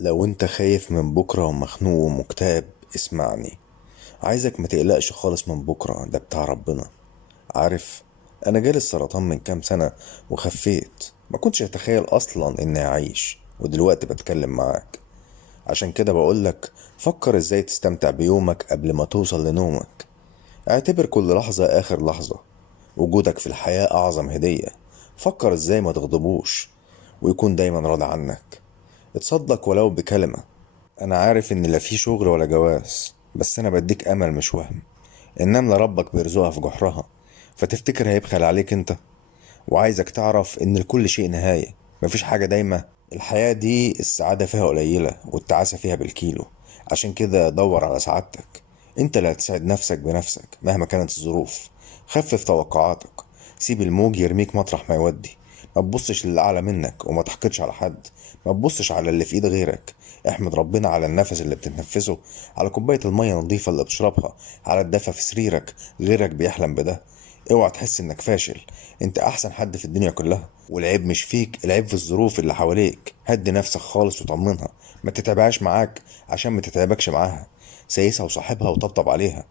لو انت خايف من بكرة ومخنوق ومكتئب، اسمعني. عايزك ما تقلقش خالص من بكرة، ده بتاع ربنا. عارف، انا جالي السرطان من كام سنة وخفيت. ما كنتش اتخيل اصلا اني اعيش ودلوقتي بتكلم معاك. عشان كده بقولك، فكر ازاي تستمتع بيومك قبل ما توصل لنومك. اعتبر كل لحظة اخر لحظة. وجودك في الحياة اعظم هدية. فكر ازاي ما تغضبوش ويكون دايما راضي عنك. اتصدق ولو بكلمة. انا عارف ان لا في شغل ولا جواز، بس انا بديك امل مش وهم. النملة ربك بيرزقها في جحرها، فتفتكر هيبخل عليك انت؟ وعايزك تعرف ان لكل شيء نهاية، مفيش حاجة دايمة. الحياة دي السعادة فيها قليلة والتعاسة فيها بالكيلو. عشان كده دور على سعادتك. انت اللي هتسعد نفسك بنفسك مهما كانت الظروف. خفف توقعاتك. سيب الموج يرميك مطرح ما يودي. ما تبصش للي اعلى منك وما تحقدش على حد. ما تبصش على اللي في ايد غيرك. احمد ربنا على النفس اللي بتتنفسه، على كوباية المية نظيفة اللي بتشربها، على الدفى في سريرك. غيرك بيحلم بده. اوعى تحس انك فاشل. انت احسن حد في الدنيا كلها، والعيب مش فيك، العيب في الظروف اللي حواليك. هدي نفسك خالص وطمنها. ما تتعبهاش معاك عشان ما تتعبكش معاها. سايسها وصاحبها وطبطب عليها.